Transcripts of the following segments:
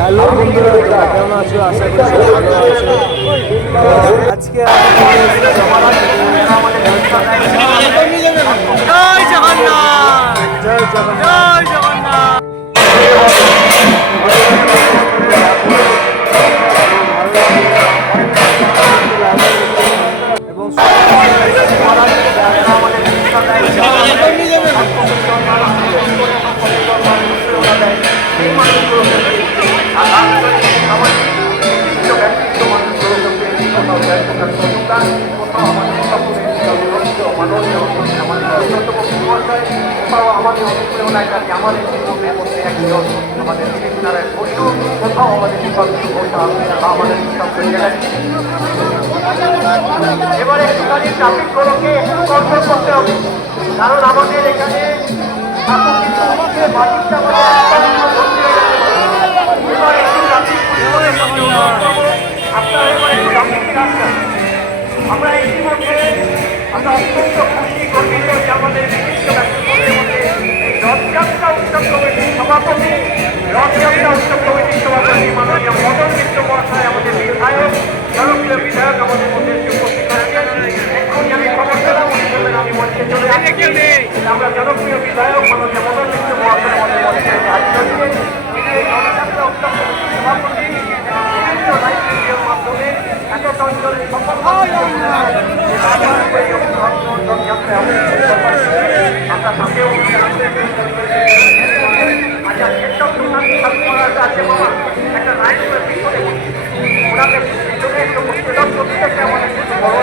Hello বন্ধুরা, কেমন আছো? আশা করি ভালো আছো। আজকে জয় জগন্নাথ, জয় জগন্নাথ। জয় জগন্নাথ। এবং আমাদের অনুপ্রেরণায় কাছে আমাদের জীবনের মধ্যে একজন আমাদের বিবেচনার বসু কোথাও আমাদের আমাদের এবার একটুখানি ট্রাফিক গুলোকে কন্ট্রোল করতে হবে, কারণ আমাদের এখানে এবার একটু ট্রাফিক আপনারা এবার একটু ট্রাফিক রাখবেন। আমরা ইতিমধ্যে আমরা অত্যন্ত খুশি গর্বিত যে আমাদের বিশিষ্ট ব্যক্তিত্বের মধ্যে রথযাত্রা উৎসব কমিটির সভাপতি মাননীয় মদন মিত্র মহাশয়, আমাদের বিধায়ক, জনপ্রিয় বিধায়ক আমাদের মধ্যে উপস্থিত হয়েছেন। এক্ষুনি আমি খবর পেলাম, উনি বললেন আমি মঞ্চে চলে আসছি। আমরা জনপ্রিয় বিধায়ক মাননীয় মদন মিত্র মহাশয় আমাদের মঞ্চে হাজির হচ্ছেন। এই রথযাত্রা উৎসব কমিটির সভাপতি বিভিন্ন লাইব্রেরির মাধ্যমে এত অঞ্চলের সকল আমরা তাকেও আছে বাবা একটা লাইন করে পিছনে ওনাদের পিছনে আমাদের কিছু বড়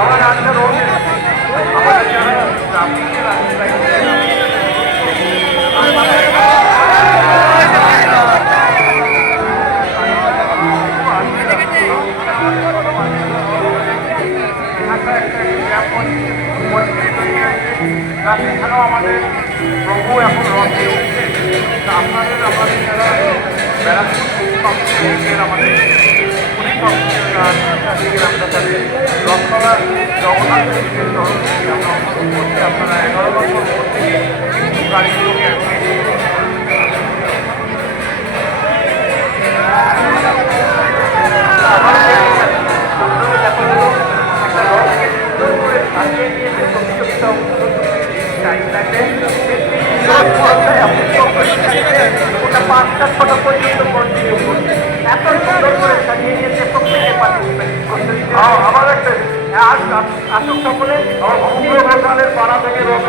আমাদের আমার আজকে আমাদের এখানেও আমাদের প্রভু এখন রথে উঠছে। আপনাদের আমাদের যারা ব্যারাকপুর আমাদের আমরা তাদের রথতলা জগন্নাথ দেবের তরফ থেকে আমরা অনুরোধ করছি আপনারা 11 নম্বর ভোট থেকে গাড়িগুলোকে ওটা 5টা 6টা পর্যন্ত কন্টিনিউ করছে। এত সুন্দর করে সাজিয়ে নিয়েছে, প্রত্যেকে পার্টিসিপেট করতে। আমার একটা আসুক সকলে আমার ভূমির পাড়া থেকে রোগ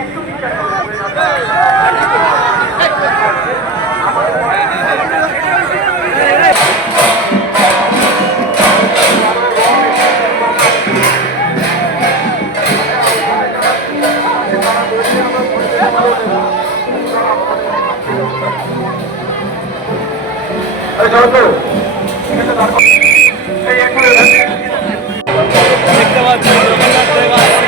একটু বিচার দেখতে পাচ্ছি জগন্নাথ দেব আসছে।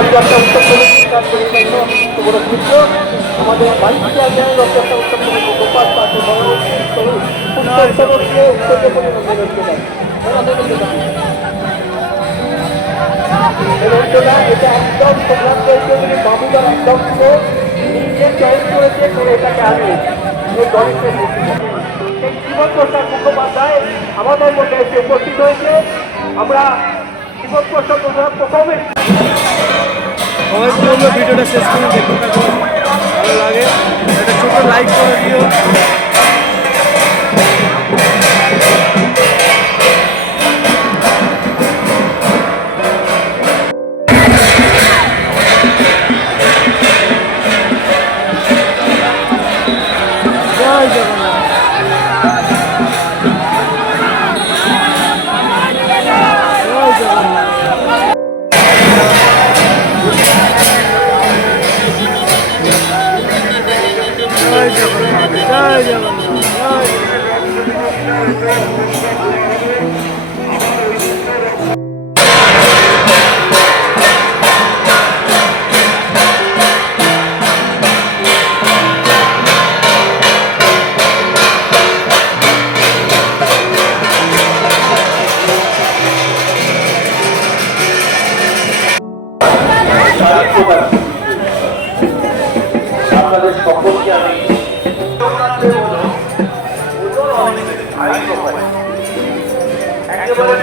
রথযাত্রা উৎসব কমিটি আমাদের ভাইস চেয়ারম্যান রথযাত্রা উৎসব কমিটি গোপাল পার্টি এটা একদম প্রোগ্রাম করেছে বাবুদার একদম নিজে চয়েস করেছে করে এটাকে আনবে এই গণেশের মূর্তি। সেই জীবন প্রসাদ মুখোপাধ্যায় আমাদের মধ্যে এসে উপস্থিত হয়েছে। আমরা জীবন প্রসাদ প্রথমে সবাই বলবো ভিডিওটা শেষ করে দেখতে থাকো, ভালো লাগে একটা ছোট লাইক করে দিও।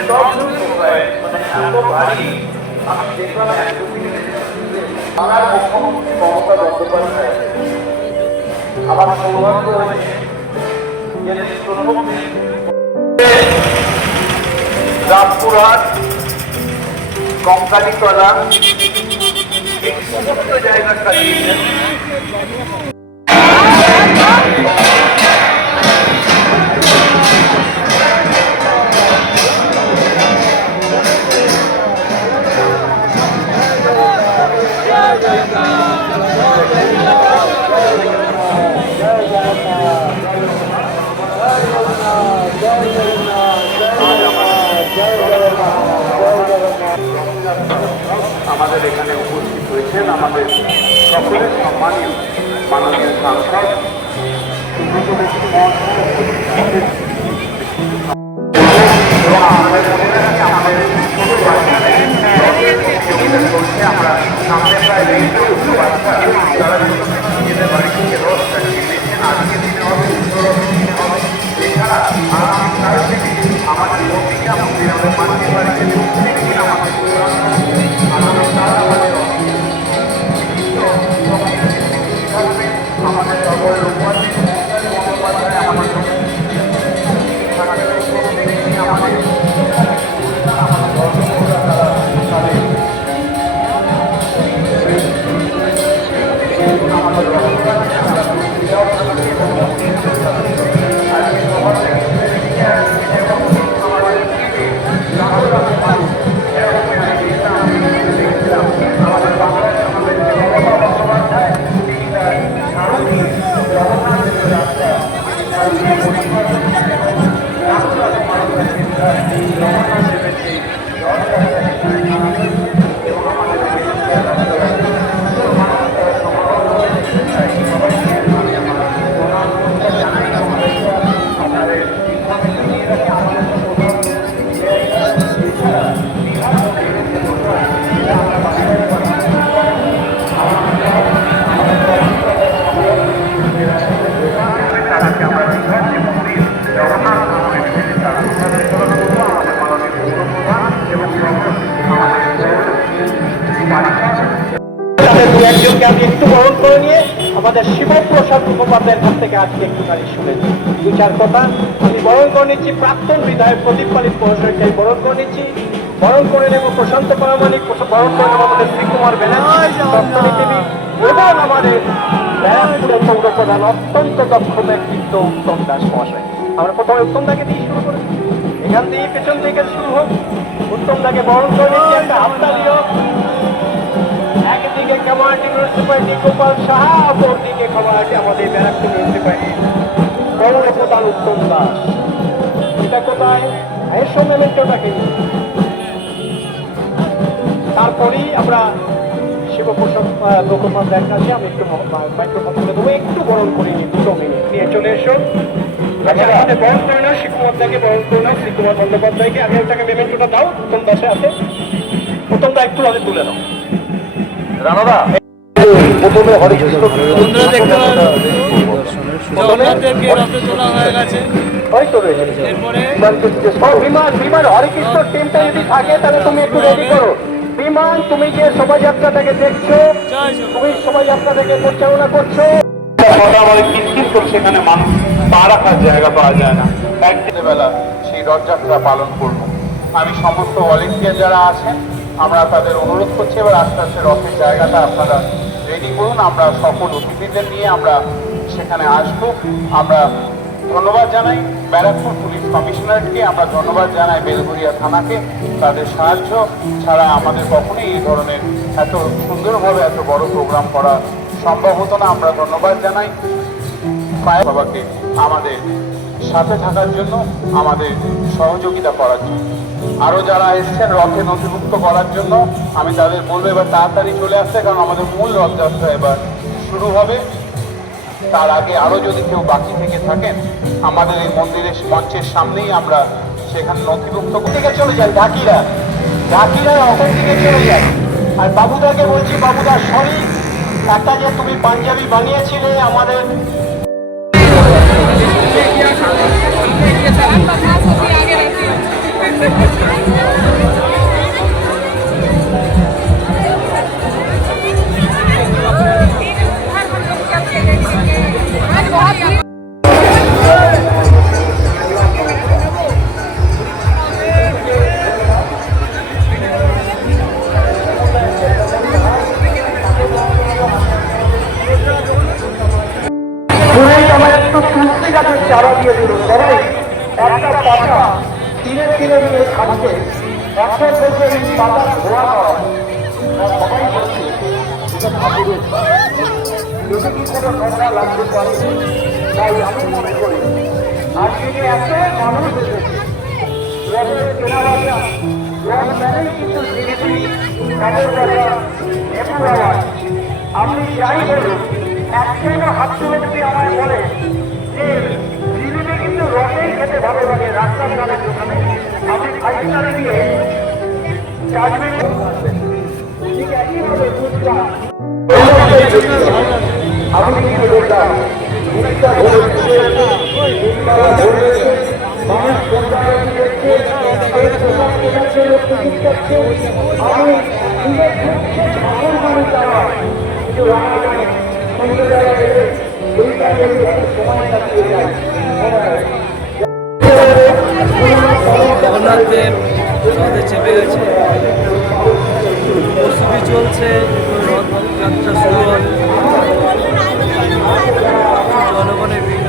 সব এত ভারী আমি দেখলাম আমার মুখ্যমন্ত্রী মমতা বন্দ্যোপাধ্যায় আমার সৌভাগ্য হয়েছে রামপুরহাট কঙ্কালীতলা এই সমস্ত জায়গাটা দিয়েছেন। আমাদের এখানে উপস্থিত হয়েছেন আমাদের সকলের সম্মানীয় মাননীয় সাংসদ এবং আমাদের আমরা সামনে প্রায় তারা নিজেদের বাড়ি থেকে রোজটা কিনেছেন আজকে দিনে হবে এছাড়া তার থেকে আমাদের মন্দিরা মন্দির আমাদের মাটির বাড়িতে আমাদের সকলের উপাধি একজনকে আমি একটু বরণ করে নিয়ে আমাদের শিবপ্রসাদ মুখোপাধ্যায়ের কাছ থেকে আজকে একটুখানি শুনেছি দু চার কথা। আমি বরণ করে নিচ্ছি প্রাক্তন বিধায়ক প্রদীপ পালিত মহাশয়কে বরণ করে নিচ্ছি, বরণ করে নেব প্রশান্ত পারামানিক, বরণ করে নেব আমাদের শ্রীকুমার ব্যানার্জি অর্থনীতিবিদ এবং আমাদের ব্যারাকপুরের পৌরপ্রধান অত্যন্ত দক্ষ ব্যক্তিত্ব উত্তম দাস মহাশয়। আমরা প্রথমে উত্তম দাকে দিয়ে শুরু করি, এখান দিয়ে পেছন থেকে শুরু হোক। উত্তম দাকে বরণ করে নিচ্ছি, একটা হাতটা দিও। একদিকে কমান্ডিং মিউনিসিপালিটি গোপাল সাহা, অপরদিকে কমান্ডি আমাদের ব্যারাকপুর মিউনিসিপালিটি পৌরপ্রধান উত্তম দাস। এটা কোথায় এসো মেমেন্টোটাকে। তারপরেই আমরা শিবপ্রসাদ মুখোপাধ্যায়ের কাছে আমি একটু মাইক্রোফোন করে দেবো, একটু বরণ করে নিই 2 মিনিট নিয়ে চলে এসো। আমাদের বরণ করে নাও, শিবকুমারদাকে বরণ করে নাও, শ্রীকুমার বন্দ্যোপাধ্যায়কে। আমি ওটাকে মেমেন্টোটা দাও, উত্তম দাসে আছে। উত্তম দা একটু আগে তুলে নাও। রানাদা প্রথমে হরিকৃষ্ণ বন্ধুরা দেখতে পাবেন জগন্নাথদেরকে রথে তোলা হয়ে গেছে। এরপরে বিমান হরিকৃষ্ণ টিমটা যদি থাকে তাহলে তুমি একটু রেডি করো। বিমান তুমি যে শোভাযাত্রাটাকে দেখছো, তুমি শোভাযাত্রাটাকে পরিচালনা করছো। আমাদের কিনকিন করছে, এখানে মানুষ পা রাখার জায়গা পাওয়া যায় না। একদিনের বেলা সেই রথযাত্রা পালন করবো। আমি সমস্ত ভলেন্টিয়ার যারা আছেন আমরা তাদের অনুরোধ করছি এবার আস্তে আস্তে রথের জায়গাটা আপনারা রেডি করুন। আমরা সকল অতিথিদের নিয়ে আমরা সেখানে আসবো। আমরা ধন্যবাদ জানাই ব্যারাকপুর পুলিশ কমিশনারকে, আমরা ধন্যবাদ জানাই বেলঘরিয়া থানাকে। তাদের সাহায্য ছাড়া আমাদের কখনোই এই ধরনের এত সুন্দরভাবে এত বড় প্রোগ্রাম করা সম্ভব হতো না। আমরা ধন্যবাদ জানাই পায়ে বাবাকে আমাদের সাথে থাকার জন্য, আমাদের সহযোগিতা করার জন্য। আরও যারা এসছেন রথে নথিভুক্ত করার জন্য আমি তাদের বলবো এবার তাড়াতাড়ি চলে আসতে, কারণ আমাদের মূল রথযাত্রা এবার শুরু হবে। তার আগে আরও যদি কেউ বাকি থেকে থাকেন আমাদের এই মন্দিরের মঞ্চের সামনেই আমরা সেখানে নথিভুক্ত দিকে চলে যাই। ঢাকিরা অপর দিকে চলে যায়। আর বাবুদাকে বলছি, বাবুদা সরি, একটা যে তুমি পাঞ্জাবি বানিয়েছিলে আমাদের শুনেই আমার একটু তুলসী গাছের চারা দিয়ে দিল সবাই একটা পাতা কিনে কিনে নিয়ে খাচ্ছে এখন বলছে এই পাতা ধোয়া নয় সবাই বলছে এটা ঠাকুরের যদি কি কোনো নোংরা লাগতে পারে তাই আমি মনে করি আজকে যে এত মানুষ এসেছে রথের কেনাবাটা রথ মানেই কিন্তু জিনিসই কাপড় বাজার নেবু আওয়াজ আপনি যাই বলুন একজনও হাত তুলে যদি আমায় বলে যে জিলিপি কিন্তু রথেই খেতে ভালো লাগে রাস্তার ধারের দোকানে আপনি ফাইভস্টারে গিয়ে চাটনি ঠিক একইভাবে ফুচকা আমি কি বললাম ফুচকা ধরে মানুষ সন্ধ্যায় দেখছে এই পোশাক কেনার জন্য টিকিট কাটছে আমি নিজের ঠাকুর মানুষ যাওয়া কিছু রাখা যায় সন্ধ্যে জায়গায় এসে এই কাজে সময় কাটিয়ে যায় জগন্নাথ দেব রথে চেপে গেছে, প্রস্তুতি চলছে, রথযাত্রা শুরু হবে। জনগণের ভিড়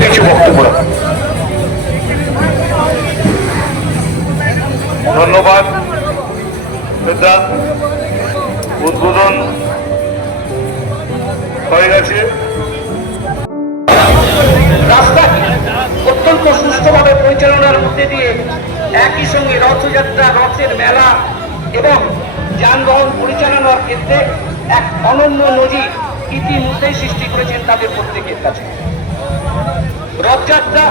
কিছু বক্তব্য ধন্যবাদ শ্রদ্ধা উদ্বোধন হয়ে গেছে। রাস্তা অত্যন্ত সুষ্ঠুভাবে পরিচালনার মধ্যে দিয়ে একই সঙ্গে রথযাত্রা, রথের মেলা এবং যানবাহন পরিচালনার ক্ষেত্রে এক অনন্য নজির ইতিমধ্যেই সৃষ্টি করেছেন তাদের প্রত্যেকের কাছে। রথযাত্রা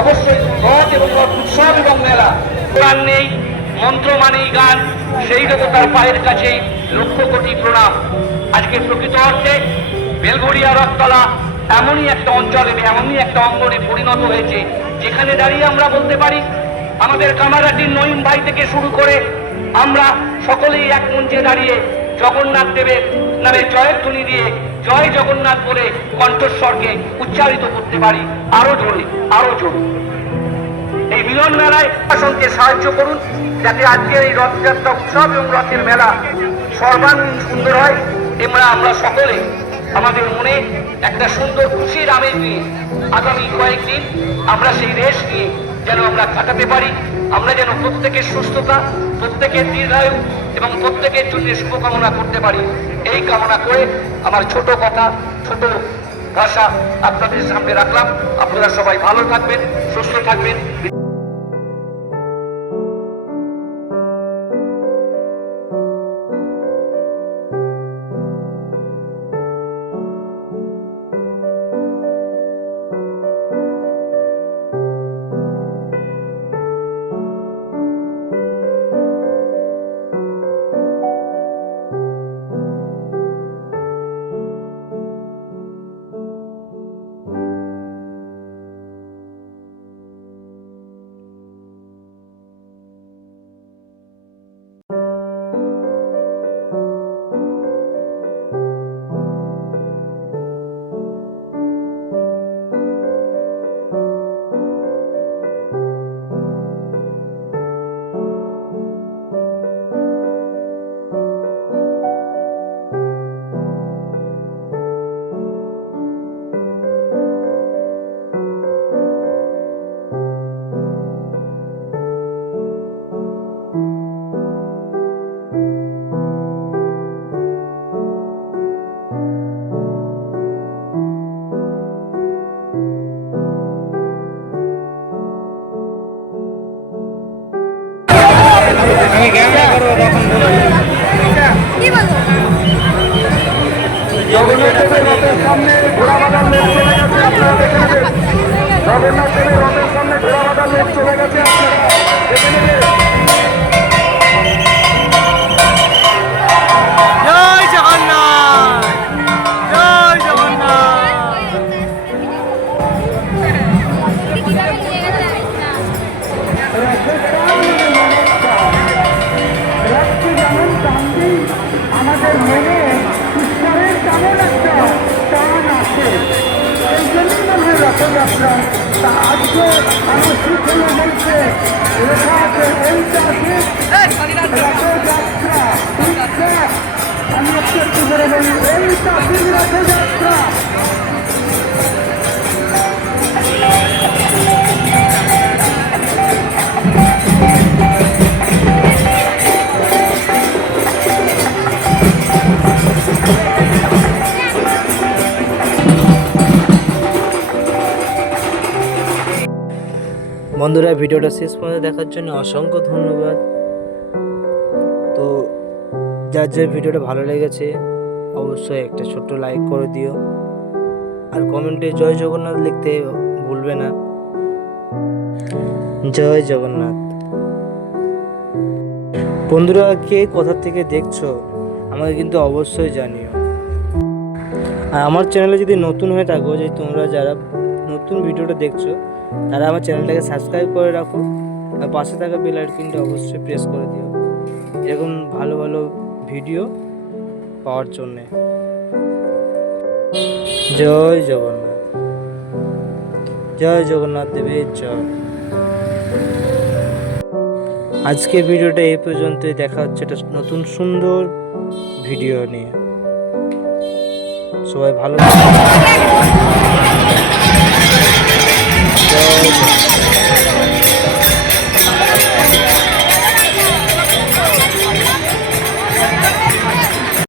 অবশ্যই রথ এবং রথ উৎসব এবং মেলা, গান নেই, মন্ত্র মানেই গান, সেই দেবতার পায়ের কাছে লক্ষ কোটি প্রণাম। আজকে প্রকৃত অর্থে বেলঘড়িয়া রথতলা এমনই একটা অঞ্চলে, এমনই একটা অঙ্গনে পরিণত হয়েছে যেখানে দাঁড়িয়ে আমরা বলতে পারি আমাদের কামারহাটির নঈম ভাই থেকে শুরু করে আমরা সকলেই এক মঞ্চে দাঁড়িয়ে জগন্নাথ দেবের নামে জয়ধ্বনি দিয়ে জয় জগন্নাথ বলে কণ্ঠস্বরকে উচ্চারিত করতে পারি আরো জোরে, আরো জোরে। এই মিলন মেলায় প্রশাসনকে সাহায্য করুন যাতে আজকের এই রথযাত্রা উৎসব এবং রথের মেলা সর্বাঙ্গীন সুন্দর হয়। আমরা সকলে আমাদের মনে একটা সুন্দর খুশির আমেজ নিয়ে আগামী কয়েকদিন আমরা সেই রেশ নিয়ে যেন আমরা কাটাতে পারি। আমরা যেন প্রত্যেকের সুস্থতা, প্রত্যেকের দীর্ঘায়ু এবং প্রত্যেকের জন্য শুভকামনা করতে পারি। এই কামনা করে আমার ছোট কথা, ছোট ভাষা আপনাদের সামনে রাখলাম। আপনারা সবাই ভালো থাকবেন, সুস্থ থাকবেন। তা আজকে আমার শিক্ষণে বলছে লেখা আছে ঐতিহাসিক রথযাত্রা। আমি একটু করে বলি ঐতিহাসিক রথযাত্রা। বন্ধুরা, ভিডিওটা শেষ পর্যন্ত দেখার জন্য অসংখ্য ধন্যবাদ। তো যার যার ভিডিওটা ভালো লেগেছে অবশ্যই একটা ছোট্ট লাইক করে দিও, আর কমেন্টে জয় জগন্নাথ লিখতে ভুলবে না। জয় জগন্নাথ। বন্ধুরা, কে কোথা থেকে দেখছো আমাকে কিন্তু অবশ্যই জানিও। আর আমার চ্যানেলে যদি নতুন হয়ে থাকো, যে তোমরা যারা নতুন ভিডিওটা দেখছো তারা আমার চ্যানেলটাকে সাবস্ক্রাইব করে রাখো, আর পাশে থাকা বেল আইকনটা অবশ্যই প্রেস করে দিও এরকম ভালো ভালো ভিডিও পাওয়ার জন্যে। জয় জগন্নাথ। জয় জগন্নাথ দেবের জয়। আজকের ভিডিওটা এই পর্যন্তই। দেখা হচ্ছে একটা নতুন সুন্দর ভিডিও নিয়ে। সবাই ভালো থাকবেন। জয় জগন্নাথ।